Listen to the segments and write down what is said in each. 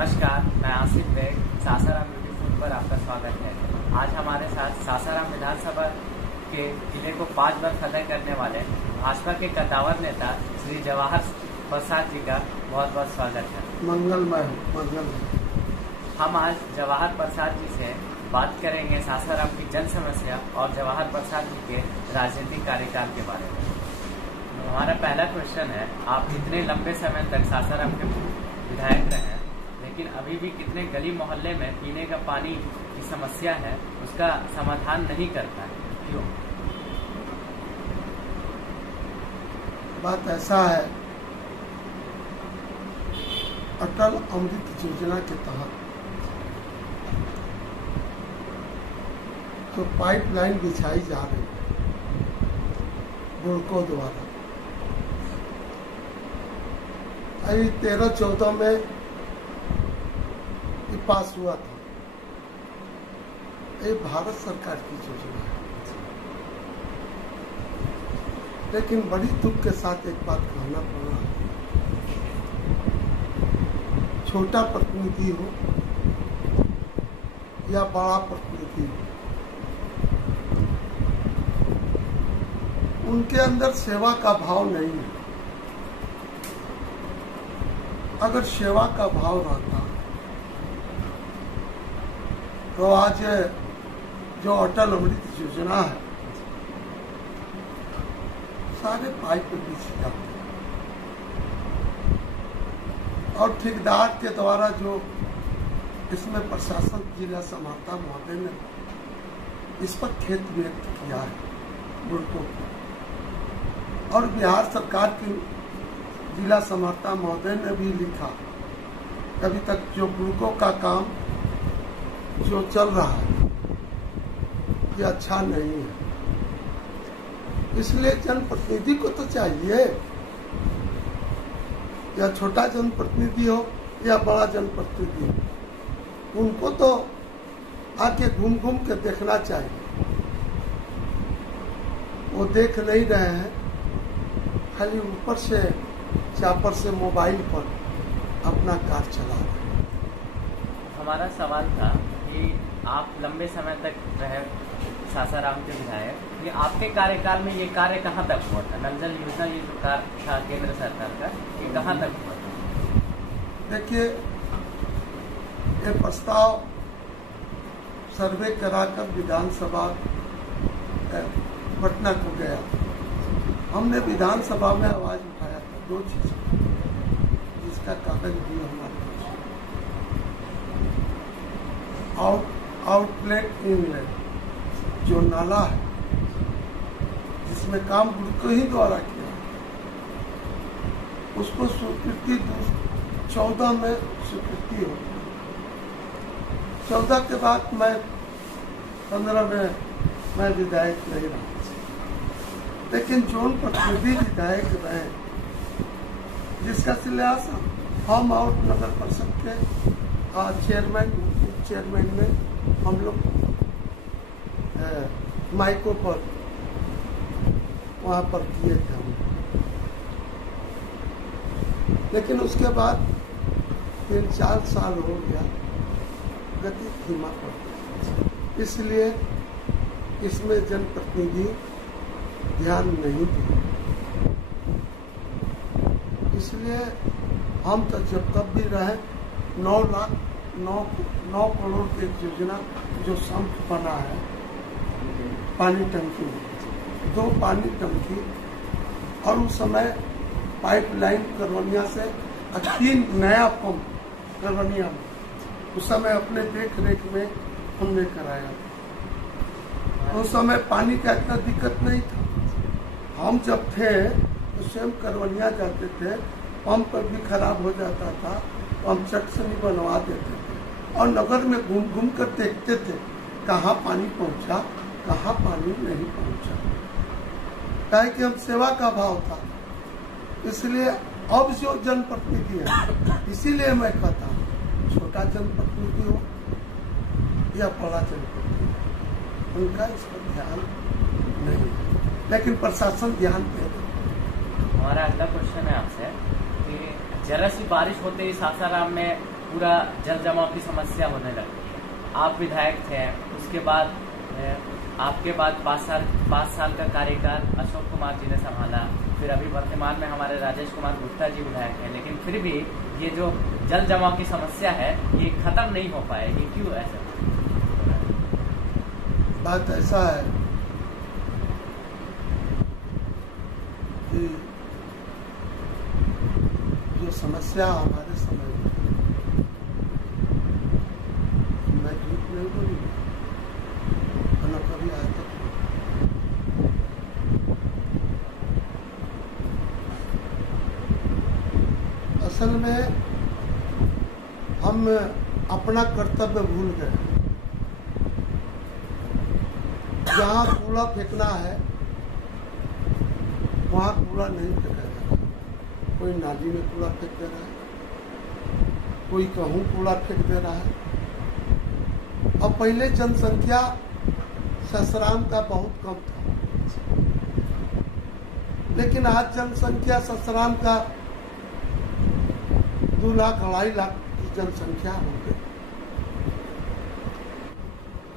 नमस्कार, मैं Asif bag, Sasaram beautiful पर आपका स्वागत है। आज हमारे साथ सासाराम विधानसभा के जिले को 5 बार फतह करने वाले भाजपा के कद्दावर नेता श्री जवाहर प्रसाद जी का बहुत बहुत स्वागत है। मंगलमय। हम आज जवाहर प्रसाद जी से बात करेंगे सासाराम की जन समस्या और जवाहर प्रसाद जी के राजनीतिक कार्यकाल के बारे में। हमारा पहला क्वेश्चन है, आप इतने लंबे समय तक सासाराम के विधायक रहे हैं, लेकिन अभी भी कितने गली मोहल्ले में पीने का पानी की समस्या है, उसका समाधान नहीं करता है, क्यों? बात ऐसा है, अटल अमृत योजना के तहत तो पाइपलाइन बिछाई जा रही बुड़कों द्वारा। अभी 13-14 में ये पास हुआ था। ये भारत सरकार की योजना है, लेकिन बड़ी दुख के साथ एक बात कहना पड़ रहा है, छोटा प्रतिनिधि हो या बड़ा प्रतिनिधि हो, उनके अंदर सेवा का भाव नहीं है। अगर सेवा का भाव रहता तो आज जो अटल अमृत योजना है सारे पाइप बिछ जाते, और ठेकेदार के द्वारा जो इसमें प्रशासन जिला समाहर्ता महोदय ने इस पर खेद व्यक्त किया है बुड़कों को, और बिहार सरकार की जिला समाहर्ता महोदय ने भी लिखा, अभी तक जो बुड़कों का काम जो चल रहा है ये अच्छा नहीं है। इसलिए जनप्रतिनिधि को तो चाहिए, या छोटा जनप्रतिनिधि हो या बड़ा जनप्रतिनिधि हो, उनको तो आके घूम घूम के देखना चाहिए। वो देख नहीं रहे हैं, खाली ऊपर से चापर से मोबाइल पर अपना कार चला रहे हैं। हमारा सवाल था कि आप लंबे समय तक रहे सासाराम के विधायक, ये आपके कार्यकाल में ये कार्य कहाँ तक हुआ था? नल जल योजना ये जो कार्य था केंद्र सरकार का, ये कहाँ तक हुआ था? देखिए, ये प्रस्ताव सर्वे कराकर विधानसभा पटना को गया। हमने विधानसभा में आवाज उठाया था 2 चीज, जिसका कागज भी हमारे आउटलेट इनलेट जो नाला है जिसमें काम बुड़कों ही द्वारा किया, उसको स्वीकृति 14 में स्वीकृति हो। 14 के बाद मैं 15 में मैं विधायक नहीं रहा, लेकिन जोन प्रतिनिधि विधायक रहे, जिसका शिलान्यास हम और नगर परिषद के चेयरमैन चेयरमैन में हम लोग माइकों पर वहाँ पर किए थे हम। लेकिन उसके बाद 3-4 साल हो गया, गति धीमा पड़ गई, इसलिए इसमें जनप्रतिनिधि ध्यान नहीं दिया। इसलिए हम तो जब तब भी रहे 9 करोड़ की योजना जो संप बना है, पानी टंकी, 2 पानी टंकी, और उस समय पाइपलाइन करवनिया से 3 नया पंप करवनिया में, उस समय अपने देख रेख में हमने कराया। उस समय पानी का इतना दिक्कत नहीं था। हम जब थे तो स्वयं करवनिया जाते थे, पंप भी खराब हो जाता था तो हम चट से नहीं बनवा देते थे, और नगर में घूम घूम कर देखते थे कहाँ पानी पहुँचा, कहाँ पानी नहीं पहुँचा। काहे कि हम सेवा का भाव था। इसलिए अब जो जनप्रतिनिधि है, इसीलिए मैं कहता हूँ, छोटा जनप्रतिनिधि हो या बड़ा जनप्रतिनिधि, उनका इस पर ध्यान नहीं, लेकिन प्रशासन ध्यान दे। हमारा अगला क्वेश्चन है आपसे कि जरा सी बारिश होते ही सासाराम में पूरा जल जमाव की समस्या होने लगती है। आप विधायक थे, उसके बाद आपके बाद 5 साल का कार्यकाल अशोक कुमार जी ने संभाला, फिर अभी वर्तमान में हमारे राजेश कुमार गुप्ता जी विधायक हैं, लेकिन फिर भी ये जो जल जमाव की समस्या है ये खत्म नहीं हो पाएगी। क्यों ऐसा? बात ऐसा है कि जो समस्या हमारे समय में, मैं झूठ नहीं बोलूँगा, न कभी आज तक असल में हम अपना कर्तव्य भूल गए। जहाँ कूड़ा फेंकना है वहाँ कूड़ा नहीं फेंका जाता। कोई नाली में कूड़ा फेंक दे रहा है, कोई कहूँ कूड़ा फेंक दे रहा है। अब पहले जनसंख्या ससराम का बहुत कम था, लेकिन आज जनसंख्या ससराम का 2 लाख 2.5 लाख की जनसंख्या हो गई।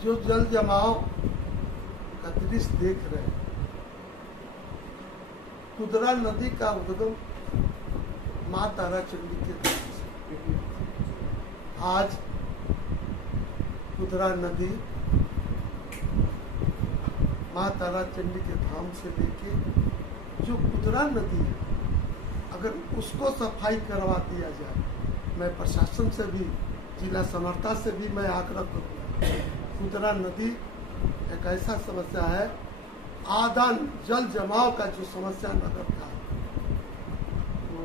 जो जल जमाव का दृश्य देख रहे हैं, कुदरा नदी का उद्गम माँ तारा चंडी के धाम से। आज कुदरा नदी माँ तारा चंडी के धाम से लेके जो कुदरा नदी है, अगर उसको सफाई करवा दिया जाए, मैं प्रशासन से भी, जिला समर्था से भी मैं आग्रह करूँगा। कुदरा नदी एक ऐसा समस्या है, आधा जल जमाव का जो समस्या नगर का वो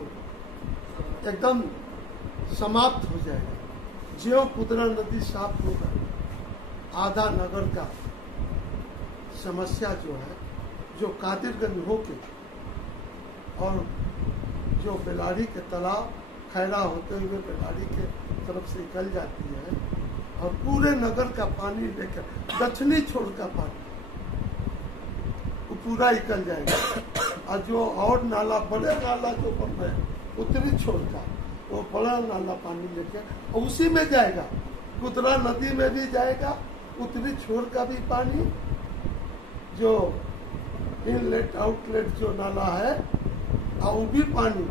एकदम समाप्त हो जाएगा। ज्यों कुदरा नदी साफ होगा, आधा नगर का समस्या जो है, जो कादिरगंज होके और जो बेलाड़ी के तालाब खैरा होते हुए बेलाड़ी के तरफ से निकल जाती है और पूरे नगर का पानी लेकर दक्षिणी छोर का पानी वो पूरा निकल जाएगा। और जो और नाला, बड़े नाला जो बन रहे हैं उत्तरी छोर का, वो बड़ा नाला पानी लेकर उसी में जाएगा। कुदरा नदी में भी जाएगा, उत्तरी छोर का भी पानी, जो इनलेट आउटलेट जो नाला है और वो भी पानी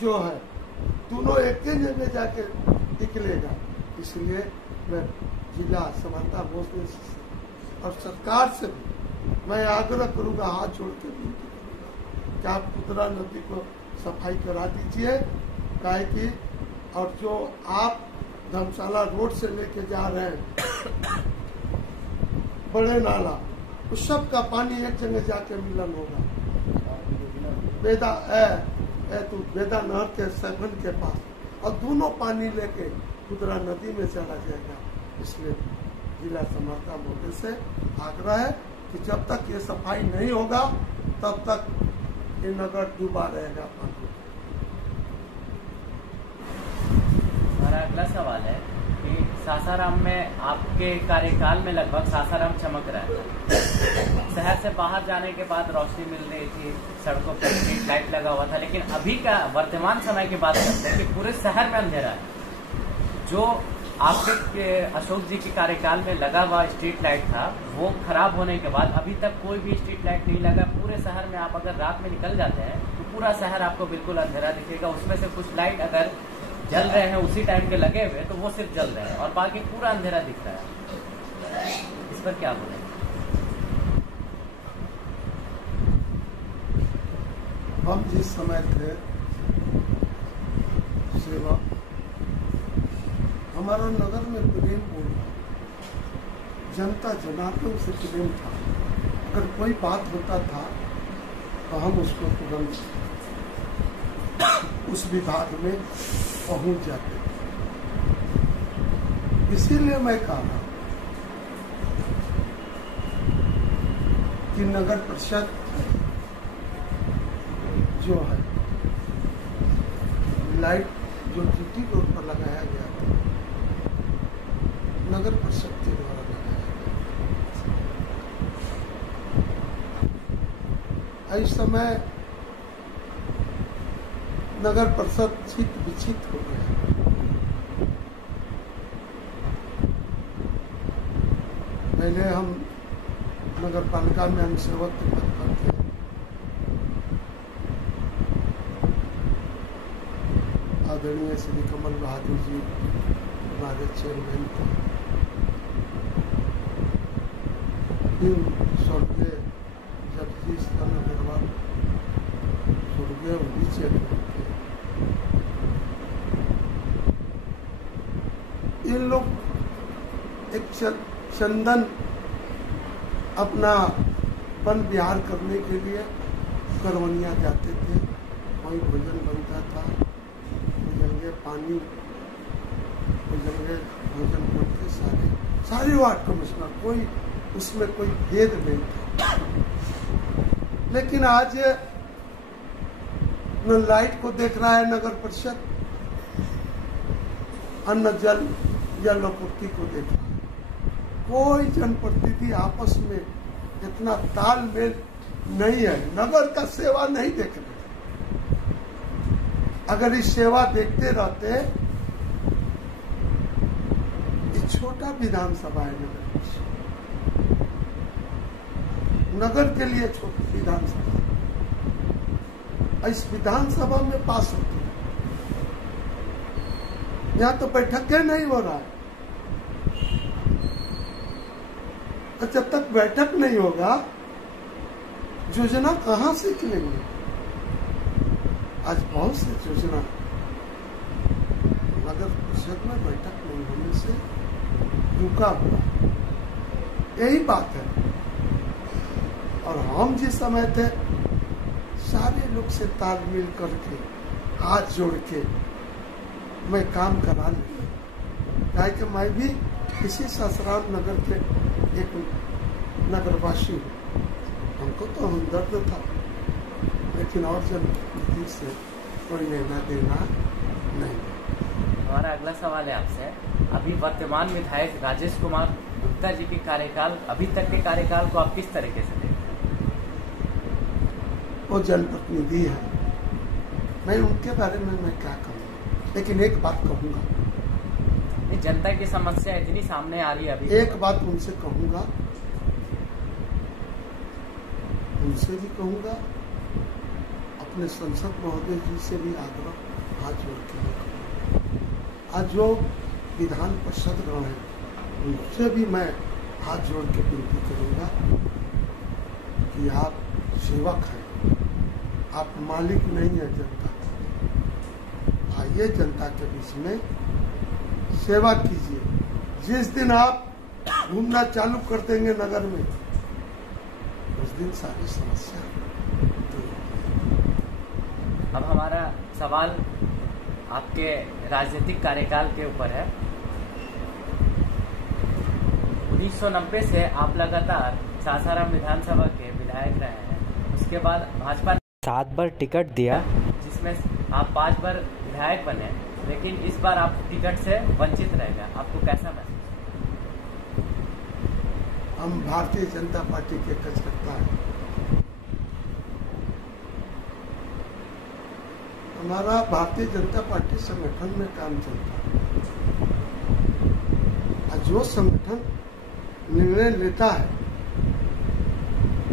जो है, दोनों एक ही जगह जाके निकलेगा। इसलिए मैं जिला समर्था भोसले से और सरकार से भी मैं आग्रह करूंगा, हाथ जोड़ के विनती करूंगा कि आप कुदरा नदी को सफाई करा दीजिए। काहे कि और जो आप धर्मशाला रोड से लेके जा रहे हैं बड़े नाला, उस सब का पानी एक जगह जाके मिलन होगा। बेदा नहर के सैफन के पास, और दोनों पानी लेके कुदरा नदी में चला जाएगा। इसलिए जिला समर्था मोदी से आग्रह है कि जब तक ये सफाई नहीं होगा तब तक ये नगर डूबा रहेगा पानी। हमारा अगला सवाल है कि सासाराम में आपके कार्यकाल में लगभग सासाराम चमक रहा है। शहर से बाहर जाने के बाद रोशनी मिल रही थी, सड़कों पर स्ट्रीट लाइट लगा हुआ था, लेकिन अभी का वर्तमान समय की बात करते हैं कि पूरे शहर में अंधेरा है। जो आपके अशोक जी के कार्यकाल में लगा हुआ स्ट्रीट लाइट था, वो खराब होने के बाद अभी तक कोई भी स्ट्रीट लाइट नहीं लगा। पूरे शहर में आप अगर रात में निकल जाते हैं तो पूरा शहर आपको बिल्कुल अंधेरा दिखेगा। उसमें से कुछ लाइट अगर जल रहे हैं उसी टाइम के लगे हुए, तो वो सिर्फ जल रहे हैं और बाकी पूरा अंधेरा दिख रहा है। इस पर क्या बोले? हम जिस समय थे सेवा, हमारा नगर में प्रेम बोलना, जनता जनार्दन से प्रेम था। अगर कोई बात होता था तो हम उसको तुरंत उस विभाग में पहुंच जाते। इसीलिए मैं कहा कि नगर परिषद जो है, लाइट जो जीटी रोड पर लगाया गया था, नगर परिषद के द्वारा लगाया गया। इस समय नगर परिषद छित विचित हो गया। पहले हम नगर पालिका में अंगसेवक के पद पर थे। आदरणीय श्री कमल बहादुर जी हमारे चेयरमैन थे। स्वर्गीय जगदीश चंद्र अग्रवाल स्वर्गीय भी चेयरमैन थे। ये लोग एक चंदन अपना वन विहार करने के लिए करवनिया जाते थे। वहीं भोजन बनता था, भोजन पानी, भोजन करते सारे वार्ड कमिश्नर, कोई उसमें कोई भेद नहीं था। लेकिन आज न लाइट को देख रहा है नगर परिषद, अन्न जल या आपूर्ति को देख रहा है। कोई जनप्रतिनिधि आपस में इतना तालमेल नहीं है, नगर का सेवा नहीं देख रहे। अगर इस सेवा देखते रहते, ये छोटा विधानसभा है नगर के लिए छोटी विधानसभा, इस विधानसभा में पास होती है। यहाँ तो बैठक नहीं हो रहा है। तो जब तक बैठक नहीं होगा, योजना कहाँ से निकलेंगे? आज बहुत सी योजना नगर परिषद में बैठक नहीं होने से रुका हुआ, यही बात है। और हम जिस समय थे, सारे लोग से तालमेल करके हाथ जोड़ के मैं काम करा लिया। कि मैं भी किसी ससुराल नगर के एक नगरवासी, हमको तो हमदर्द था, लेकिन और जनप्रतिनिधि से कोई लेना देना नहीं। हमारा अगला सवाल है आपसे, अभी वर्तमान विधायक राजेश कुमार गुप्ता जी के कार्यकाल, अभी तक के कार्यकाल को आप किस तरीके से देखते हैं? वो जनप्रतिनिधि है, मैं उनके बारे में मैं क्या कहूँगा, लेकिन एक बात कहूँगा। जनता की समस्या इतनी सामने आ रही है, अभी एक बात उनसे कहूँगा, उनसे भी कहूँगा, अपने संसद महोदय जी से भी आग्रह हाथ जोड़ के कहूँगा। आज जो विधान परिषद गण है, उनसे भी मैं हाथ जोड़ के विनती करूँगा कि आप सेवक हैं, आप मालिक नहीं है जनता। आइए जनता के बीच में सेवा कीजिए। जिस दिन आप घूमना चालू कर देंगे नगर में, उस दिन सारी समस्या। अब हमारा सवाल आपके राजनीतिक कार्यकाल के ऊपर है। 1990 से आप लगातार सासाराम विधानसभा के विधायक रहे हैं। उसके बाद भाजपा ने 7 बार टिकट दिया, जिसमें आप 5 बार विधायक बने, लेकिन इस बार आप टिकट से वंचित रह गए। आपको कैसा महसूस? हम भारतीय जनता पार्टी के कार्यकर्ता हैं। हमारा भारतीय जनता पार्टी संगठन में काम चलता है। जो संगठन निर्णय लेता है,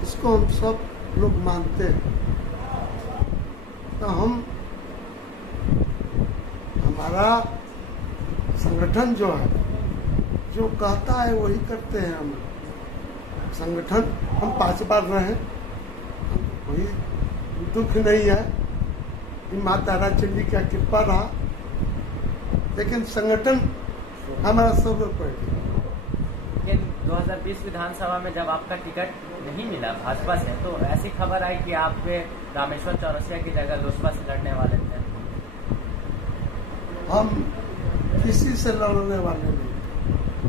इसको हम सब लोग मानते हैं। तो हमारा संगठन जो है, जो कहता है वही करते हैं। हम संगठन, हम 5 बार रहे, कोई दुख नहीं है, माँ तारा चंडी का कृपा रहा, लेकिन संगठन हमारा सर्वोपरि। लेकिन 2020 विधानसभा में जब आपका टिकट नहीं मिला भाजपा से, तो ऐसी खबर आई कि आप रामेश्वर चौरसिया की जगह लोजपा से लड़ने वाले थे। हम किसी से लड़ने वाले नहीं थे।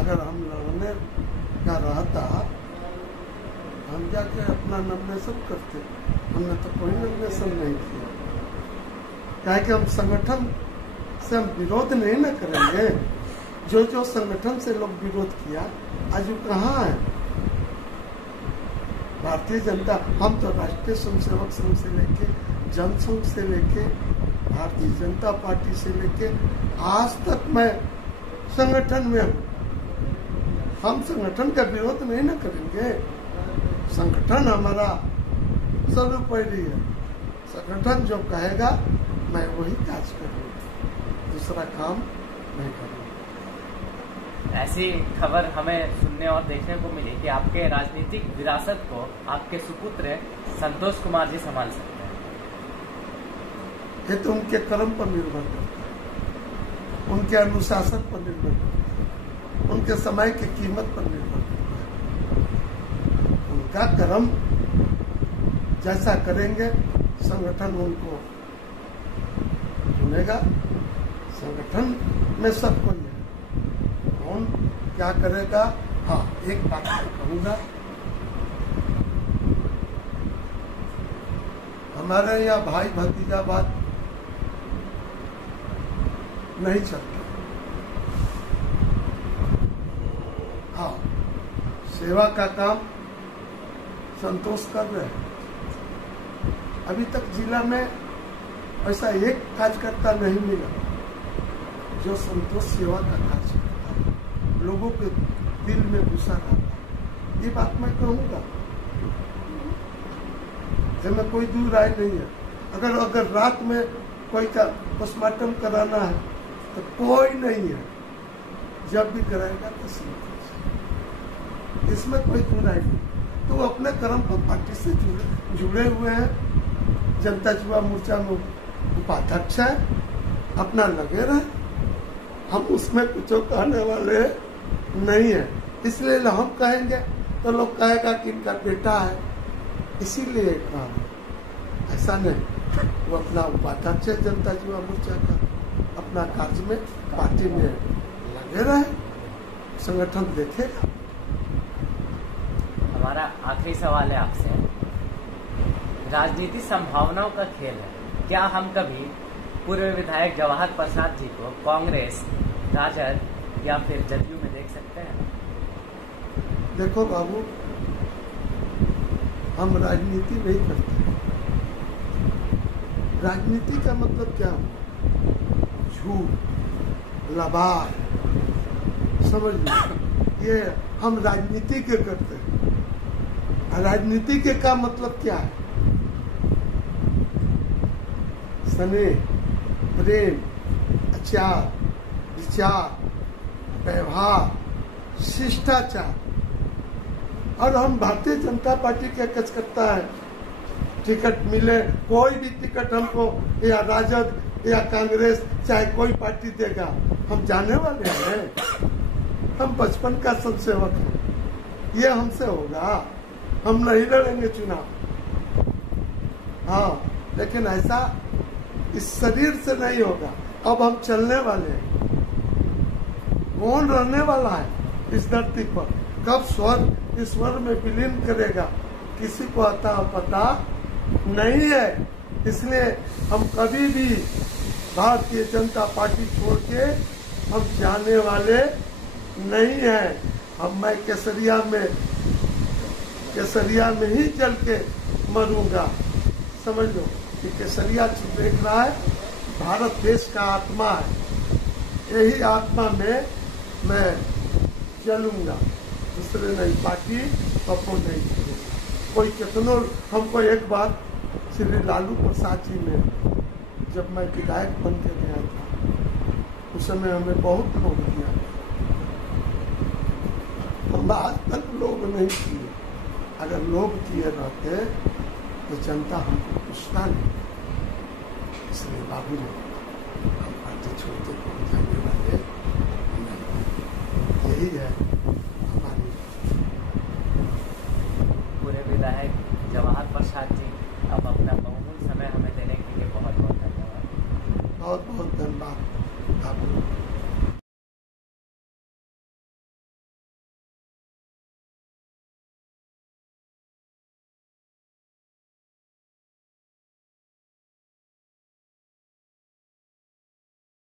अगर हम लड़ने का रहता, हम जाके अपना नॉमिनेशन करते। हमने तो कोई नॉमिनेशन नहीं किया। क्या है कि हम संगठन से हम विरोध नहीं न करेंगे। जो संगठन से लोग विरोध किया, आज वो कहाँ है? भारतीय जनता, हम तो राष्ट्रीय स्वयंसेवक संघ से लेके, जनसंघ से लेके, भारतीय जनता पार्टी से लेके आज तक मैं संगठन में हूँ। हम संगठन का विरोध नहीं ना करेंगे। संगठन हमारा सर्वोपरि है। संगठन जो कहेगा मैं वही काज करूँगा, दूसरा काम नहीं करूँगा। ऐसी खबर हमें सुनने और देखने को मिली कि आपके राजनीतिक विरासत को आपके सुपुत्र संतोष कुमार जी संभाल सकते हैं। ये तो उनके कर्म पर निर्भर करता है, उनके अनुशासन पर निर्भर करता है, उनके समय की कीमत पर निर्भर करता है। उनका कर्म जैसा करेंगे संगठन उनको चुनेगा। संगठन में सब कोई है, कौन क्या करेगा। हाँ, एक बात मैं कहूँगा, हमारे यहाँ भाई भतीजावाद नहीं चलता। हाँ, सेवा का काम संतोष कर रहे हैं। अभी तक जिला में ऐसा एक कार्यकर्ता नहीं मिला जो संतोष सेवा का कार्य करता है, लोगों के दिल में गुस्सा आता है। ये बात मैं कहूँगा, इसमें कोई दूर राय नहीं है। अगर रात में कोई का पोस्टमार्टम कराना है तो कोई नहीं है, जब भी कराएगा तो संतोष, इसमें कोई दूर राय नहीं। तो वो अपने कर्म पर पार्टी से जुड़े हुए हैं। जनता युवा मोर्चा में उपाध्यक्ष है, अपना लगे रहे, हम उसमें कुछ कहने वाले नहीं है। इसलिए हम कहेंगे तो लोग कहेगा कि इनका बेटा है, इसीलिए कहा। ऐसा नहीं, वो अपना उपाध्यक्ष है जनता युवा मोर्चा का, अपना कार्य में पार्टी में लगे रहे, संगठन देखेगा। हमारा आखिरी सवाल है आपसे, राजनीति संभावनाओं का खेल है, क्या हम कभी पूर्व विधायक जवाहर प्रसाद जी को कांग्रेस, राजद या फिर जदयू में देख सकते हैं? देखो बाबू, हम राजनीति नहीं करते। राजनीति का मतलब क्या हुआ? झूठ, लबार, समझ लो, ये हम राजनीति के करते हैं। राजनीति के का मतलब क्या है? स्नेह, प्रेम, आचार, विचार, व्यवहार, शिष्टाचार। और हम भारतीय जनता पार्टी के कार्यकर्ता है, टिकट मिले, कोई भी टिकट हमको, या राजद या कांग्रेस, चाहे कोई पार्टी देगा, हम जाने वाले हैं। हम बचपन का संसेवक हैं, ये हमसे होगा। हम नहीं लड़ेंगे चुनाव, हाँ, लेकिन ऐसा इस शरीर से नहीं होगा। अब हम चलने वाले हैं। कौन रहने वाला है इस धरती पर, कब स्वर्ग ईश्वर में विलीन करेगा, किसी को पता नहीं है। इसलिए हम कभी भी भारतीय जनता पार्टी छोड़ के हम जाने वाले नहीं हैं। हम मैं केसरिया में ही जल के मरूंगा। समझ लो कि केसरिया देख रहा है, भारत देश का आत्मा है, यही आत्मा में मैं जलूंगा, दूसरे नहीं पार्टी पप्पो नहीं करेगा। कोई कितनों हमको एक बार श्री लालू प्रसाद जी ने, जब मैं विधायक बन के गया था, उस समय हमें बहुत लोग दिया, हम आज तक लोग नहीं किए। अगर लोग किए रहते तो जनता हमको पूछता नहीं। इसलिए बाबू ने हम पार्टी छोड़ते पहुंच जाने वाले नहीं। यही है हमारी। पूरे विधायक जवाहर प्रसाद जी